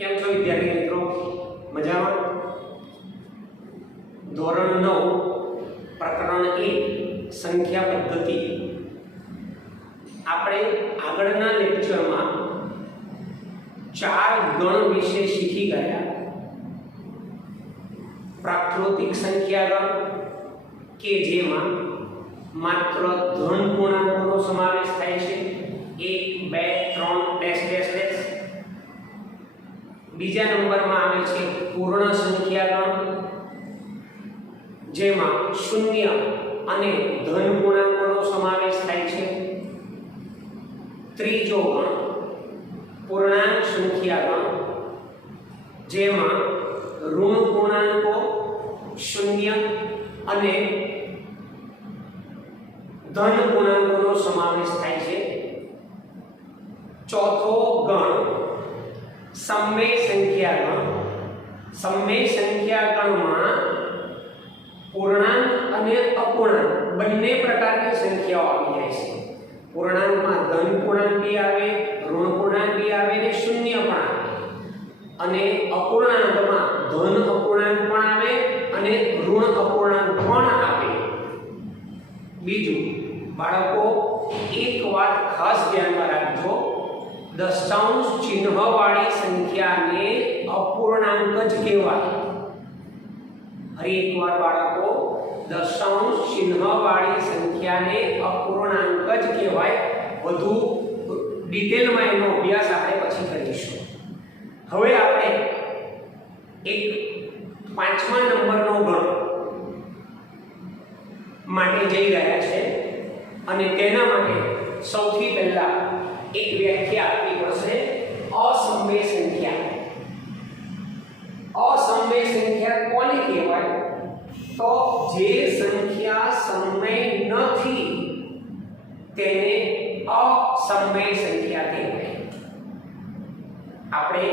કેમ છો વિદ્યાર્થી મિત્રો? મજામાં? ધોરણ 9 પ્રકરણ 1 સંખ્યા પદ્ધતિ. આપણે આગળના લેક્ચરમાં 4 ગણ વિશે શીખી ગયા. પ્રાકૃતિક સંખ્યા ગણ કે જેમાં માત્ર ધન પૂર્ણાંકોનો સમાવેશ થાય છે, 1 2 3 ડેશ ડેશ ડેશ. બીજા નંબરમાં આવે છે પૂર્ણ સંખ્યા ગણ જેમાં શૂન્ય અને ધન પૂર્ણાંકોનો સમાવેશ થાય છે. ત્રીજો ગણ પૂર્ણાંક સંખ્યા ગણ જેમાં ઋણ પૂર્ણાંકો, શૂન્ય અને ધન પૂર્ણાંકોનો સમાવેશ થાય છે. ચોથો ગણ સમમેય સંખ્યા ગણ. સમમેય સંખ્યા ગણમાં પૂર્ણાંક અને અપૂર્ણાંક બંને પ્રકારની સંખ્યાઓ આવી જાય છે. પૂર્ણાંકમાં ધન પૂર્ણાંક બી આવે, ઋણ પૂર્ણાંક બી આવે અને શૂન્ય પણ આવે. અને અપૂર્ણાંકમાં ધન અપૂર્ણાંક પણ આવે અને ઋણ અપૂર્ણાંક પણ આવે. બીજું બાળકો, એક વાત ખાસ ધ્યાનમાં રાખજો, દશાંશ ચિહ્નવાળી સંખ્યાને અપૂર્ણાંક જ કહેવાય. ફરી એકવાર બાળકો, દશાંશ ચિહ્નવાળી સંખ્યાને અપૂર્ણાંક જ કહેવાય. વધુ ડિટેલમાં એનો અભ્યાસ આપણે પછી કરીશું. હવે આપણે એક 5મા નંબરનો ગણ માટે જઈ રહ્યા છે અને તેના માટે સૌથી પહેલા એક વ્યાખ્યા આપવી પડશે. અસમમેય સંખ્યા. અસમમેય સંખ્યા કોને કહેવાય? તો જે સંખ્યા સમમેય નથી તેને અસમમેય સંખ્યા કહેવાય. આપણે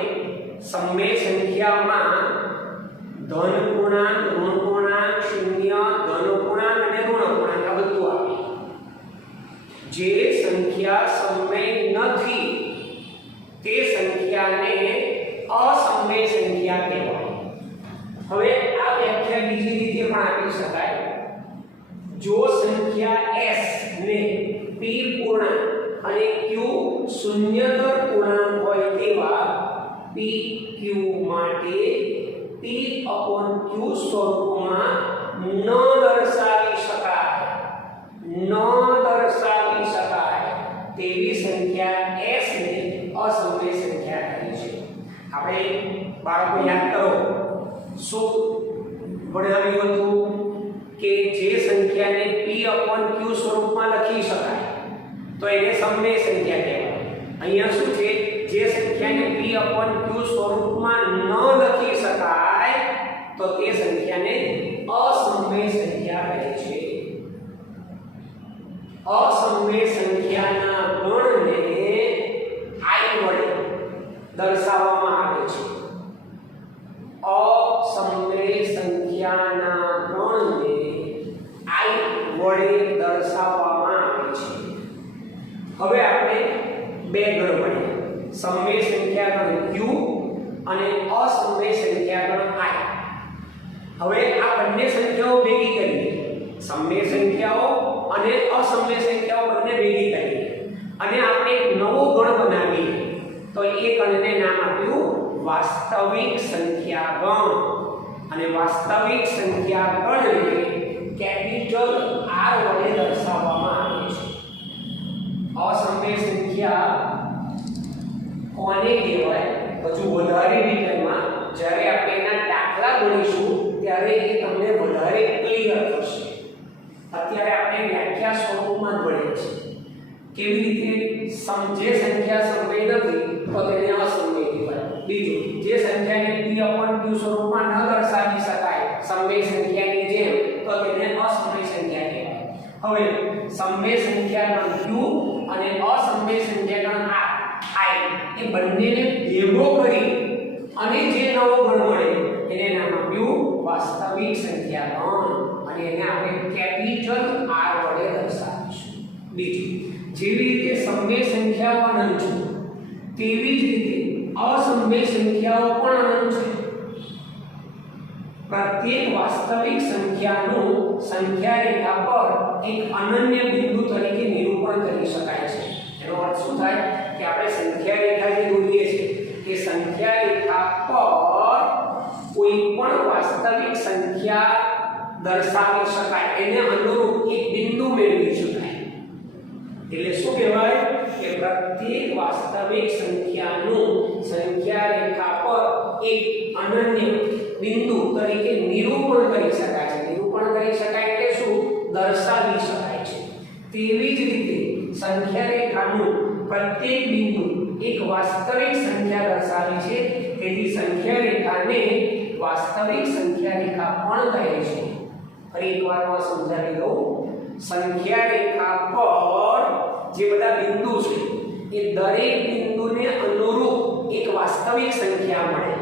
સમમેય સંખ્યામાં ધન પૂર્ણાંક, ઋણ પૂર્ણાંક, શૂન્ય, ધન પૂર્ણાંક અને ઋણ પૂર્ણાંક આ બધું આવે. જે સંખ્યા સમમેય નથી તે સંખ્યાને અસમમેય સંખ્યા કહેવાય. હવે આ વ્યાખ્યા બીજી રીતે પણ આપી શકાય. જો સંખ્યા s ને p પૂર્ણાંક અને q શૂન્યતર પૂર્ણાંક હોય તેવા p q માટે p/q સ્વરૂપમાં ન દર્શાવી શકાય તેવી સંખ્યા s ને અસમમેય સંખ્યા કહે છે. આપણે બાળકો યાદ કરો શું ભણાવ્યું હતું કે જે સંખ્યાને p/q સ્વરૂપમાં લખી શકાય તો એને સમમેય સંખ્યા કહેવાય. અહીંયા શું છે? જે સંખ્યાને p/q સ્વરૂપમાં ન લખી શકાય તો તે સંખ્યાને અસમમેય સંખ્યા કહે છે. અસમમેય સંખ્યાના ગણને i વડે દર્શાવવામાં આવે છે. અસમમેય સંખ્યાના ગણને i વડે દર્શાવવામાં આવે છે. હવે આપણે બે ગણ ભણીએ. સમમેય સંખ્યા ગણ q અને અસમમેય સંખ્યા ગણ i. હવે આ બંને સંખ્યાઓ ભેગી કરીએ. સમમેય સંખ્યાઓ અને અસમમેય સંખ્યાઓ બંને ભેગી કરીએ અને આપણે એક નવો ગણ બનાવીએ તો એ ગણને નામ આપ્યું વાસ્તવિક સંખ્યા ગણ. અને વાસ્તવિક સંખ્યા ગણને કેપિટલ R વડે દર્શાવવામાં આવે છે. અસમમેય સંખ્યા કોને કહેવાય? હજુ વધારે ડિટેલમાં જ્યારે આપણે એના દાખલા ગણીશું ત્યારે એ તમને વધારે ક્લિયર થશે. અત્યારે આપણે વ્યાખ્યા સ્વરૂપમાં જ ભણીએ છીએ. કેવી રીતે જે સંખ્યા સમમેય નથી તો તેને અસમમેય કહેવાય. બીજું, જે સંખ્યાને p/q સ્વરૂપમાં ન દર્શાવી શકાય સમમેય સંખ્યાની જેમ તો તેને અસમમેય સંખ્યા કહેવાય. હવે સમમેય સંખ્યા ગણ q અને અસમમેય સંખ્યા ગણ i એ બંનેને ભેગો કરી અને જે નવો ગણ મળે એને નામ આપ્યું વાસ્તવિક સંખ્યા ગણ અને એને આપણે કેપિટલ R વડે દર્શાવીશું. બીજું, જેવી રીતે સમમેય સંખ્યાઓ અનંત છે તેવી જ રીતે असमय संख्याओं पण अनंत छे। प्रत्येक वास्तविक संख्याનું સંખ્યા રેખા પર એક અનન્ય બિંદુ તરીકે નિરૂપણ કરી શકાય છે। એનો અર્થ શું થાય કે આપણે સંખ્યા રેખા જે દોરીએ છીએ કે સંખ્યા રેખા પર કોઈ પણ વાસ્તવિક સંખ્યા દર્શાવી શકાય, એને અનુરૂપ એક બિંદુ મેળવી શકાય। એટલે શું કહેવાય કે પ્રત્યેક વાસ્તવિક સંખ્યાનું સંખ્યા રેખા પર એક અનન્ય બિંદુ તરીકે નિરૂપણ કરી શકાય છે। નિરૂપણ કરી શકાય એટલે શું? દર્શાવી શકાય છે। તેવી જ રીતે સંખ્યા રેખાનું પ્રત્યેક બિંદુ એક વાસ્તવિક સંખ્યા દર્શાવે છે, તેથી સંખ્યા રેખાને વાસ્તવિક સંખ્યા રેખા પણ કહે છે। ફરી એકવાર હું સમજાવી દઉં। સંખ્યા રેખા પર જે બધા બિંદુ છે એ દરેક બિંદુને અનુરૂપ એક વાસ્તવિક સંખ્યા મળે,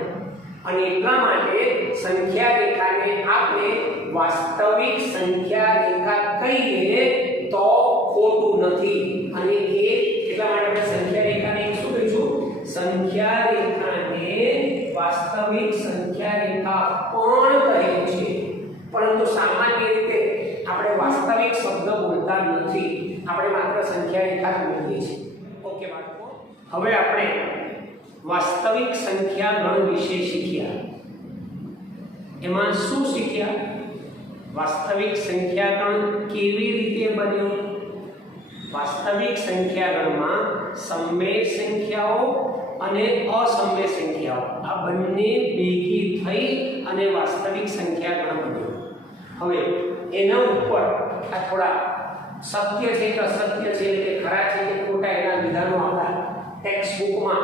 અને એટલા માટે સંખ્યા રેખાને આપણે વાસ્તવિક સંખ્યા રેખા કહીએ તો ખોટું નથી। અને એ એટલા માટે આપણે સંખ્યા રેખાને શું કહીશું? સંખ્યા રેખાને વાસ્તવિક સંખ્યા રેખા પણ કહે છે, પરંતુ સામાન્ય રીતે આપણે વાસ્તવિક શબ્દ બોલતા નથી, આપણે માત્ર સંખ્યા રેખા જ બોલીએ છીએ। ઓકે બાળકો, હવે આપણે વાસ્તવિક સંખ્યા ગણ વિશે શીખ્યા। એમાં શું શીખ્યા? વાસ્તવિક સંખ્યા ગણ કેવી રીતે બન્યો? વાસ્તવિક સંખ્યા ગણમાં સમય સંખ્યાઓ અને અસમય સંખ્યાઓ આ બંને ભેગી થઈ અને વાસ્તવિક સંખ્યા ગણ બન્યો। હવે એના ઉપર આ થોડા સત્ય છે કે અસત્ય છે, એટલે ખરા છે કે ખોટા, એના વિધાનો આપણા ટેક્સ્ટ બુકમાં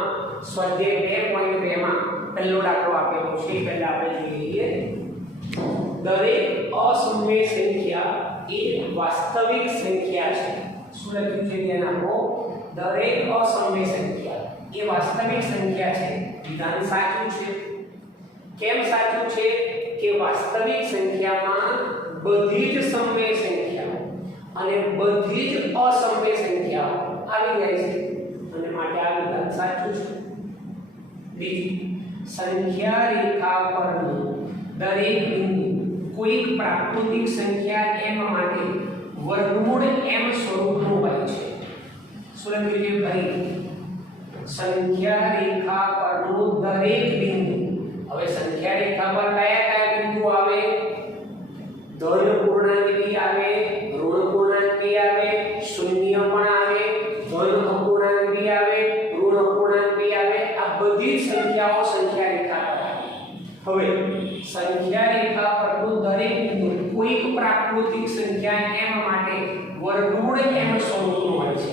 સ્વાધ્યાય 2.2 માં પહેલો દાખલો આપેલો છે। પહેલા આપણે જોઈએ દરેક અસમય સંખ્યા એ વાસ્તવિક સંખ્યા છે। શું લખ્યું છે ધ્યાન આપો? દરેક અસમય સંખ્યા એ વાસ્તવિક સંખ્યા છે। વિધાન સાચું છે। કેમ સાચું છે? કે વાસ્તવિક સંખ્યામાં બધી જ સમય સંખ્યાઓ અને બધી જ અસમય સંખ્યાઓ આવી જાય છે, અને માટે આ વિધાન સાચું છે। બીજું, સંખ્યા રેખા પરનું દરેક બિંદુ કોઈક પ્રાકૃતિક સંખ્યા m માટે વર્ગમૂળ m સ્વરૂપનું હોય છે। શું લખ્યું છે ભાઈ? સંખ્યા રેખા પરનું દરેક બિંદુ। હવે સંખ્યા રેખા પર કયા કયા બિંદુ આવે? ધન પૂર્ણાંક भी આવે, ઋણ પૂર્ણાંક भी આવે, શૂન્ય પણ આવે, ધન અપૂર્ણાંક भी આવે, ઋણ અપૂર્ણાંક भी આવે। આ બધી સંખ્યાઓ સંખ્યા રેખા પર આવે। હવે સંખ્યા રેખા પરનું દરેક બિંદુ કોઈક પ્રાકૃતિક સંખ્યા m માટે વર્ગમૂળ m સ્વરૂપનું હોય છે।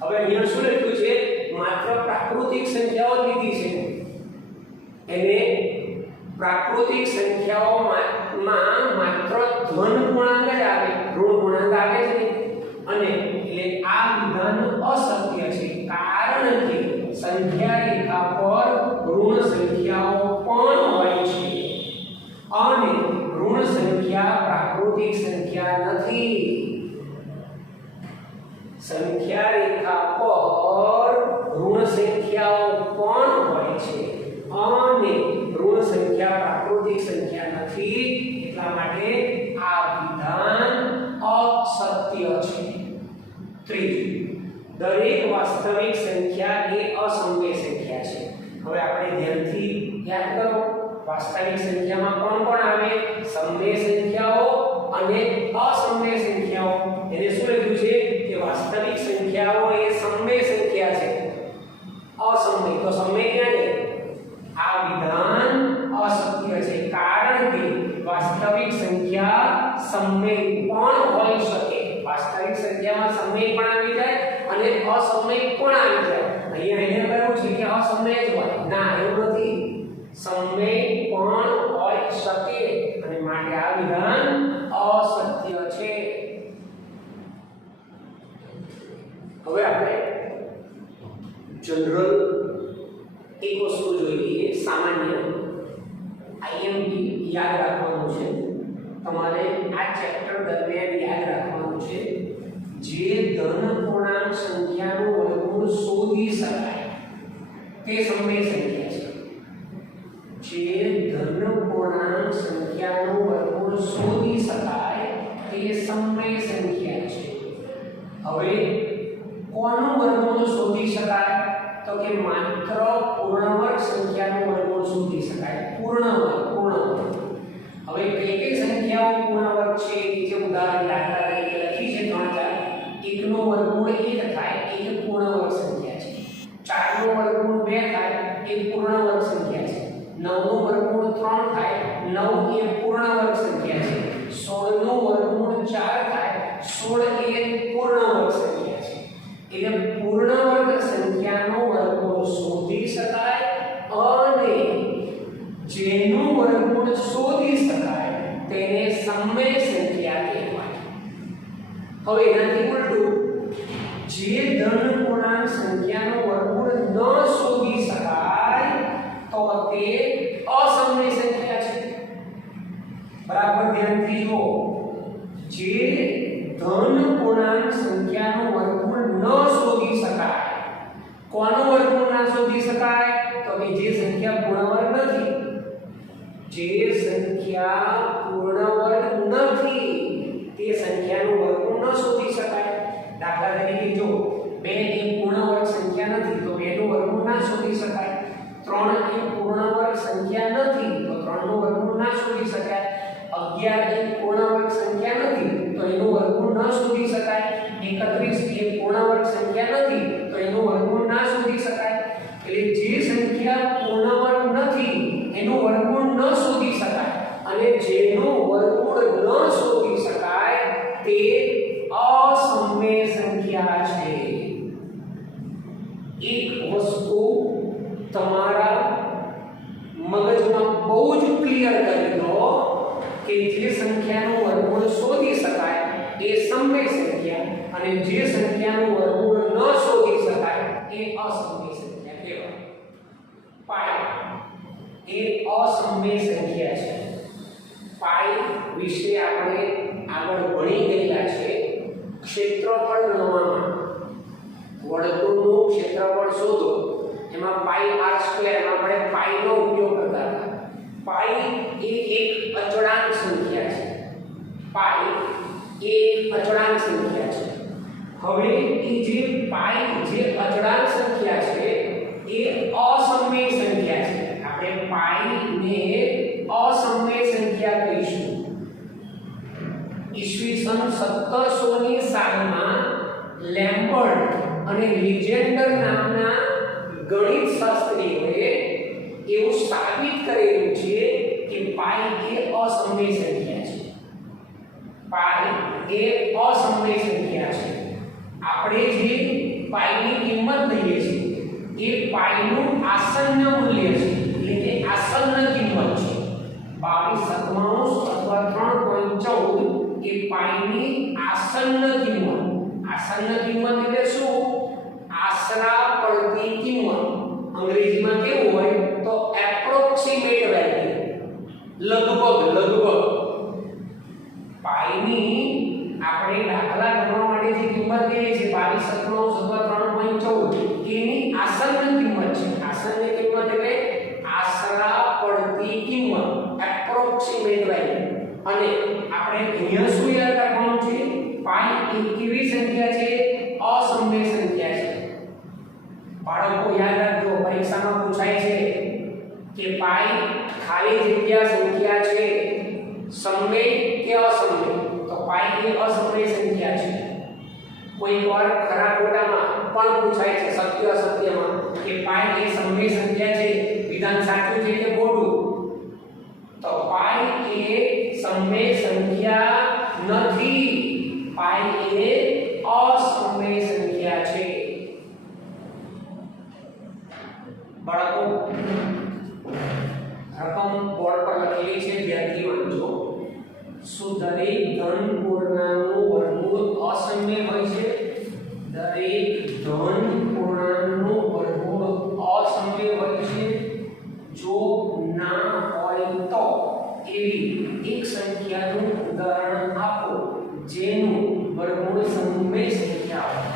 હવે અહીંયા શું લખ્યું છે? માત્ર પ્રાકૃતિક સંખ્યાઓ લીધી છે, એને પ્રાકૃતિક સંખ્યાઓમાં માત્ર ધન પૂર્ણાંક જ આવે, ઋણ પૂર્ણાંક આવે જ નહીં, અને એટલે આ વિધાન અસત્ય છે, કારણ કે સંખ્યા રેખા પર ઋણ સંખ્યાઓ પણ હોય છે, અને ઋણ સંખ્યા પ્રાકૃતિક સંખ્યા નથી। સંખ્યા રેખા પર ઋણ સંખ્યાઓ પણ હોય છે, અને ઋણ સંખ્યા પ્રાકૃતિક સંખ્યા નથી, એટલા માટે આ વિધાન અસત્ય છે। ત્રીજું, દરેક વાસ્તવિક સંખ્યા એ અસમય સંખ્યા છે। હવે આપણે ધ્યાનથી યાદ કરો, વાસ્તવિક સંખ્યામાં કોણ કોણ આવે? સમય સંખ્યાઓ અને અસમય સંખ્યાઓ। એને શું લખ્યું છે કે વાસ્તવિક સંખ્યાઓ એ સમય સંખ્યા છે, અસમય તો સમય ક્યાં છે? આ વિધાન અસત્ય છે, કારણ કે વાસ્તવિક સંખ્યા સમય પણ હોઈ શકે। વાસ્તવિક સંખ્યામાં સમય પણ આવી જાય અને અસમય પણ આવી જાય। અહીંયા એને કહ્યું છે કે અસમય જ હોય, ના એવું નથી, સમય પણ હોઈ શકે, અને માટે આ વિધાન અસત્ય છે। હવે આપણે જનરલ એક વસ્તુ જોઈએ, સામાન્ય આઈએમપી યાદ રાખવાનું છે તમારે। આ ચેપ્ટર દરમિયાન યાદ રાખવાનું છે, જે ધન પૂર્ણાંક સંખ્યાનું વર્ગમૂળ શોધી શકાય તે સમય સંખ્યા છે જે ધન પૂર્ણાંક સંખ્યાનું વર્ગમૂળ શોધી શકાય તે સમય સંખ્યા છે હવે કોનું વર્ગમૂળ શોધી શકાય તો કે માત્ર પૂર્ણ વર્ગ સંખ્યાનું વર્ગમૂળ શોધી શકાય પૂર્ણ વર્ગ હવે કઈ સંખ્યાઓ પૂર્ણ વર્ગ છે જે ઉદાહરણ દાખલા તરીકે લખી છે 3 4 1 નો વર્ગમૂળ 1 થાય એ પૂર્ણ વર્ગ સંખ્યા છે 4 નો વર્ગમૂળ 2 થાય એ પૂર્ણ વર્ગ સંખ્યા છે 9 નો વર્ગમૂળ 3 થાય 9 એ પૂર્ણ વર્ગ સંખ્યા છે 16 નો વર્ગમૂળ 4 થાય 16 એ પૂર્ણ વર્ગ સંખ્યા છે એટલે પૂર્ણ વર્ગ સંખ્યાનો વર્ગમૂળ શોધી શકાય અને જેનું વર્ગમૂળ શોધી શકાય તેને સમય સંખ્યા કહેવાય હવે એનાથી ઉલટું જે ધન પૂર્ણાંક સંખ્યાનો વર્ગમૂળ ન શોધી શકાય તો તે અસમય સંખ્યા છે બરાબર ધ્યાનથી જુઓ જે ધન પૂર્ણાંક સંખ્યાનો વર્ગમૂળ ન શોધી શકાય કોનો વર્ગમૂળ ના શોધી શકાય તો કે જે સંખ્યા પૂર્ણ વર્ગ નથી જે સંખ્યા પૂર્ણ વર્ગ નથી તે સંખ્યાનું વર્ગમૂળ ન શોધી શકાય દાખલા તરીકે જો 2 એ પૂર્ણ વર્ગ સંખ્યા નથી તો 2 નું વર્ગમૂળ ના શોધી શકાય 3 એ પૂર્ણ વર્ગ સંખ્યા નથી તો 3 નું વર્ગમૂળ ના શોધી શકાય 11 એ પૂર્ણ વર્ગ સંખ્યા નથી તો એનું વર્ગમૂળ ન શોધી શકાય 31 એ પૂર્ણ વર્ગ સંખ્યા નથી તો એનું વર્ગમૂળ ના શોધી શકાય એટલે જે સંખ્યા પૂર્ણ વર્ગ નથી એનું વર્ગમૂળ ન શોધી શકાય અને જેનું વર્ગમૂળ ન શોધી શકાય તે અસમય સંખ્યા છે એક વસ્તુ તમારા મગજમાં બહુ જ ક્લિયર કરી દો કે જે સંખ્યાનું વર્ગમૂળ શોધી શકાય એ સમય સંખ્યા અને જે સંખ્યાનું વર્ગમૂળ ન શોધી શકાય એ અસમય સંખ્યા કહેવાય પાઈ એ અસમય સંખ્યા છે પાઈ વિશે આપણે આગળ ભણી ગયેલા છે ક્ષેત્રફળ ગણવામાં વર્તુળનું ક્ષેત્રફળ શોધો એમાં પાઈ r સ્ક્વેર એમાં આપણે પાઈ નો ઉપયોગ કરતા હતા પાઈ એ એક અચળાંક સંખ્યા છે પાઈ એ અચળાંક સંખ્યા છે હવે એ જે પાઈ જે અચળાંક સંખ્યા છે એ અસમય સંખ્યા છે આપણે પાઈ ને અસમય સંખ્યા કહીશું ઈસવીસન 1700 ની સાલમાં લેમ્બર્ટ અને લિજેન્ડર નામના ગણિત શાસ્ત્રીઓએ એવું સાબિત કરેલું છે કે પાઈ એ અસમય સંખ્યા છે પાઈ એ અસમય સંખ્યા છે આપણે જે પાઈની કિંમત લઈએ છીએ એ પાઈનું આસન્ન મૂલ્ય છે એટલે કે આસન્ન કિંમત છે 22 અથવા 3.14 એ પાઈની આસન્ન કિંમત એટલે શું આશરા પડતી કિંમત અંગ્રેજીમાં કેવું હોય તો એપ્રોક્સિમેટ વેલ્યુ લગભગ પાઈની આપણે દાખલા ગણવા માટે જે કિંમત લઈએ છીએ 22 અથવા 3.14 એની આસન્ન કિંમત છે આસન્ન કિંમત એટલે આશરા પડતી કિંમત એપ્રોક્સિમેટ વેલ્યુ અને આપણે અહીંયા શું યાદ રાખવાનું છે પાઈ એક કેવી સંખ્યા છે અસમય સંખ્યા છે બાળકો યાદ રાખજો પરીક્ષામાં પૂછાય છે કે પાઈ ખાલી જગ્યા સંખ્યા છે સમય કે અસમય તો પાઈ એ અસમય સંખ્યા છે કોઈકવાર ખરા ખોટામાં પણ પૂછાય છે સત્ય અસત્યમાં કે પાઈ એ સમય સંખ્યા છે વિધાન સાચું છે કે ખોટું તો પાઈ એ સમય સંખ્યા નથી પાઈ એ અસમય સંખ્યા છે બાળકો રકમ બોર્ડ પર લખેલી છે ધ્યાનથી વાંચો શું દરેક ધન પૂર્ણાંકનું વર્ગમૂળ અસમય હોય છે દરેક ધન પૂર્ણાંકનું વર્ગમૂળ અસમય હોય છે જો ના હોય તો એવી એક સંખ્યાનું ઉદાહરણ આપો જેનું વર્ગમૂળ સમય સંખ્યા હોય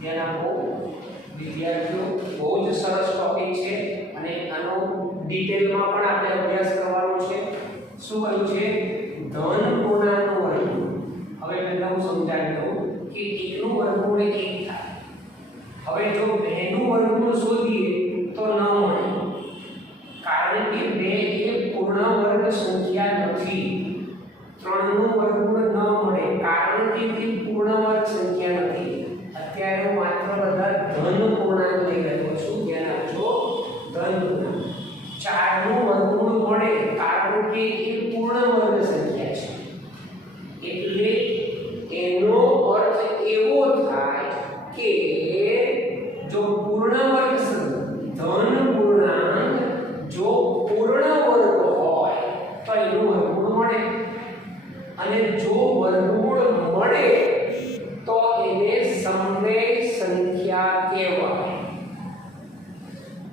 ધ્યાન આપો વિદ્યાર્થીઓ બહુ જ સરસ ટોપિક છે અને આનો ડિટેલમાં પણ આપણે અભ્યાસ કરવાનો છે. શું કહ્યું છે? ધન પૂર્ણાંકનું વર્ગમૂળ. હવે પહેલા હું સમજાવી દઉં કે 1 નું વર્ગમૂળ 1 થાય. હવે જો 2 નું વર્ગમૂળ શોધીએ તો ન મળે, કારણ કે 2 એ પૂર્ણ વર્ગ સંખ્યા નથી. 3 નું વર્ગમૂળ ન મળે, કારણ કે તે પૂર્ણ વર્ગ સંખ્યા નથી. અત્યારે હું માત્ર બધા ધન પૂર્ણાંક લઈ રહ્યો છું, ધ્યાન આપજો. ધન પૂર્ણાંક 4 નું વર્ગમૂળ મળે, કારણ કે એ પૂર્ણ વર્ગ સંખ્યા છે. એટલે એનો અર્થ એવો થાય કે જો પૂર્ણ વર્ગ ધન પૂર્ણાંક જો પૂર્ણ વર્ગ હોય તો એનું વર્ગમૂળ મળે, અને જો વર્ગમૂળ મળે તો એને સમવેય સંખ્યા કહેવાય.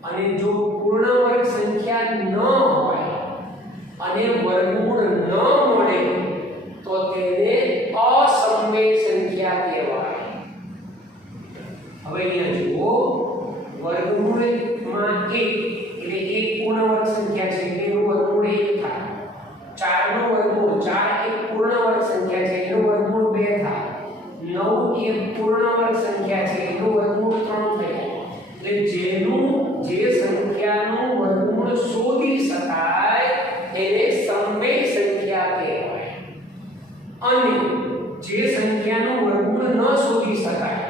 અને જો પૂર્ણ વર્ગ સંખ્યા ન હોય અને વર્ગમૂળ ન મળે તો તેને અસમવેય સંખ્યા કહેવાય. હવે અહીંયા જુઓ, વર્ગમૂળમાં 1 એટલે 1 પૂર્ણ વર્ગ સંખ્યા છે, એનું વર્ગમૂળ 1 થાય. 4 નું વર્ગમૂળ 4 એક પૂર્ણ વર્ગ સંખ્યા છે, એનું વર્ગમૂળ 2 થાય. 9 એક પૂર્ણ વર્ગ સંખ્યા છે, એનું વર્ગમૂળ 3 થાય. એટલે જે સંખ્યાનું વર્ગમૂળ શોધી શકાય એને સમવેય સંખ્યા કહેવાય. અને જે સંખ્યાનું વર્ગમૂળ ન શોધી શકાય,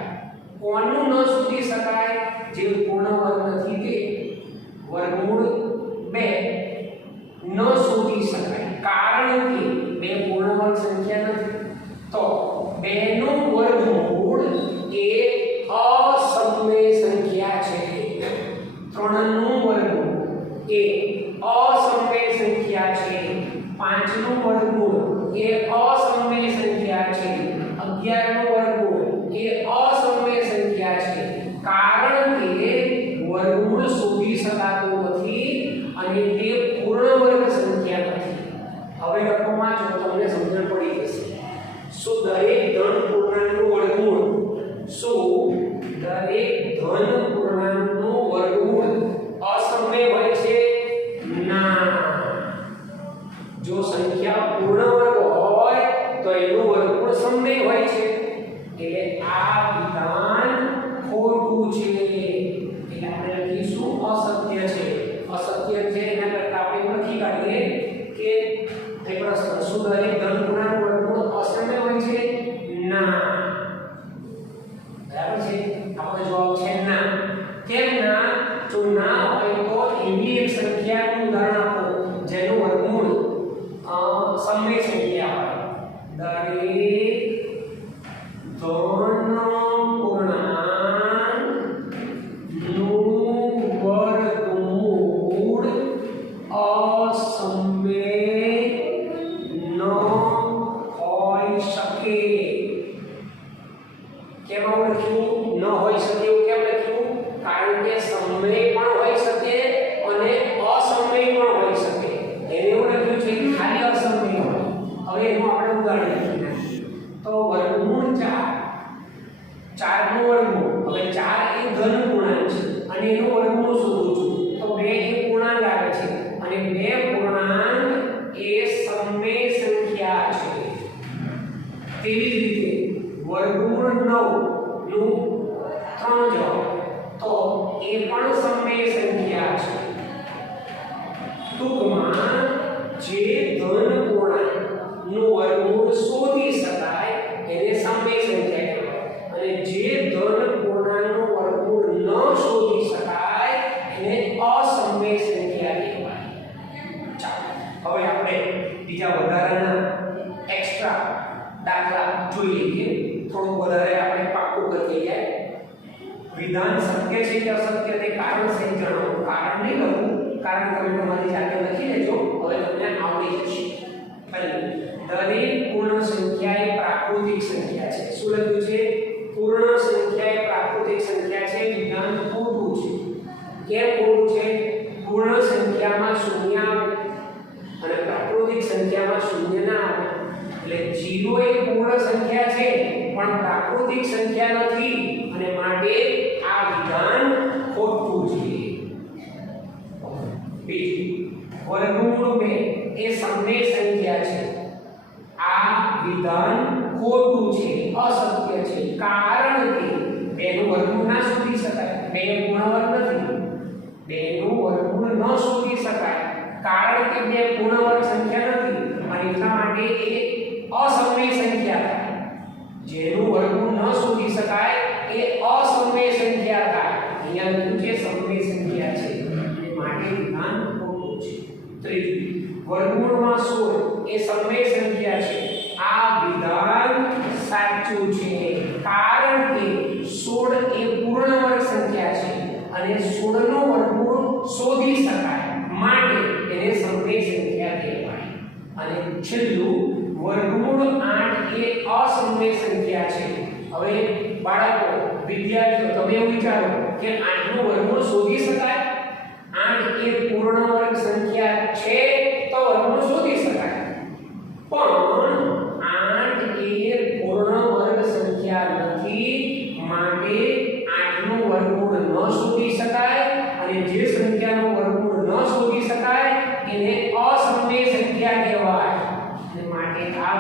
કોનું ન શોધી શકાય? જે પૂર્ણ વર્ગ નથી તે વર્ગમૂળ 2 ન શોધી શકાય, કારણ કે 2 પૂર્ણ વર્ગ સંખ્યા નથી. તો 2 નું વર્ગમૂળ એ અસમવેય સંખ્યા છે. 3 નું વર્ગમૂળ એ અસમવેય સંખ્યા છે. 5 નું વર્ગમૂળ એ અસમવેય સંખ્યા છે. 11 નું વર્ગમૂળ એ અસમવેય સંખ્યા છે, કારણ કે વર્ગમૂળ શોધી શકાતું નથી અને તે પૂર્ણ વર્ગ સંખ્યા નથી. હવે રકમમાં જો તમને સમજણ પડી જશે. શું દરેક ધન પૂર્ણાંકનું વર્ગમૂળ અસમવેય હોય છે? ના. જો સંખ્યા પૂર્ણ વર્ગ હોય તો એનું વર્ગમૂળ સમવેય હોય છે. એટલે આ વિધાન ખોટું છે. એટલે આપણે લખીશું અસત્ય છે. અસત્ય છે એના કરતા આપણે લખી કાઢીએ કે એ પ્રશ્ન, શું દરેક ધન પૂર્ણાંકનું વર્ગમૂળ અસમવેય હોય છે? ના. બરાબર છે? આપણો જવાબ છે ના. કેમ ના? જો ના હોય તો એવી એક સંખ્યાનું ઉદાહરણ આપો જેનું વર્ગમૂળ સમવેય સંખ્યા હોય. દરેક ધન પૂર્ણાંકનું વર્ગમૂળ અસમવેય ન હોઈ શકે. કેમ આવું લખ્યું? ન હોઈ શકે એવું કેમ લખ્યું? કારણ કે સમવેય પણ હોઈ શકે અને અસમવેય પણ હોઈ શકે. એને એવું લખ્યું છે કે ખાલી અસમવેય હોય. હવે એનું આપણે ઉદાહરણ લખીએ. તો વર્ગમૂળ 4 નું વર્ગમૂળ. હવે 4 એ ધન પૂર્ણાંક છે અને એનું વર્ગમૂળ શોધું છું. તો 2 એ પૂર્ણાંક આવે છે અને 2 પૂર્ણાંક એ સમવેય સંખ્યા છે. તેવી જ રીતે વર્ગમૂળ 9 નું 3 જવાબ, તો એ પણ સમવેય સંખ્યા છે. ટૂંકમાં જે ધન પૂર્ણાંકનું વર્ગમૂળ શોધી શકાય એને સમવેય સંખ્યા કહેવાય, અને જે ધન પૂર્ણાંકનું વર્ગમૂળ ન શોધી શકાય એને અસમવેય સંખ્યા કહેવાય. ચાલો હવે આપણે બીજા વધારાના એક્સ્ટ્રા દાખલા જોઈ લઈએ. થોડું વધારે આપણે પાક્કું કરી લઈએ. વિધાન સત્ય છે કે અસત્ય તે કારણ સહિત જણાવો. કારણ નહીં લખું, કારણ તમે તમારી જાતે લખી લેજો, હવે તમને આવડી જશે. દરેક પૂર્ણ સંખ્યા એ પ્રાકૃતિક સંખ્યા છે. શું લખ્યું છે? પૂર્ણ સંખ્યા એ પ્રાકૃતિક સંખ્યા છે. વિધાન ખોટું છે. કેમ ખોટું છે? પૂર્ણ સંખ્યામાં શૂન્ય આવે અને પ્રાકૃતિક સંખ્યામાં શૂન્ય ના આવે. એટલે 0 એક પૂર્ણ સંખ્યા છે પણ પ્રાકૃતિક સંખ્યા નથી, અને માટે આ વિધાન ખોટું છે. બીજું વર્ગમૂળ 2 એ સમય સંખ્યા છે. આ વિધાન ખોટું છે, અસત્ય છે, કારણ કે 2 નું વર્ગમૂળ ના શોધી શકાય. 2 પૂર્ણ વર્ગ નથી. 2 નું વર્ગમૂળ ન શોધી શકાય કારણ કે 2 પૂર્ણ વર્ગ સંખ્યા નથી અને એટલા માટે એ અસમય સંખ્યા થાય. જેનું વર્ગમૂળ ન શોધી શકાય એ અસમય સંખ્યા થાય. અહીંયા લખ્યું છે સમય સંખ્યા છે એટલે માટે વિધાન ખોટું છે. ત્રીજું વર્ગમૂળમાં 16 એ સમય સંખ્યા છે. આ વિધાન સાચું છે કારણ કે 16 એ પૂર્ણ વર્ગ સંખ્યા છે અને 16 નું વર્ગમૂળ શોધી શકાય માટે એને સમય સંખ્યા કહેવાય. અને છેલ્લું વર્ગમૂળ 8 એ અસમય સંખ્યા છે. હવે બાળકો વિદ્યાર્થીઓ તમે એવું વિચારો કે 8 નું વર્ગમૂળ શોધી શકાય. 8 એ પૂર્ણ વર્ગ સંખ્યા છે તો વર્ગમૂળ શોધી શકાય. પણ 8 એ પૂર્ણ વર્ગ સંખ્યા નથી માટે 8 નું વર્ગમૂળ ન શોધી શકાય અને જે સંખ્યાનું વર્ગમૂળ ન શોધી શકાય એને અસમય સંખ્યા કહેવાય. અને માટે આ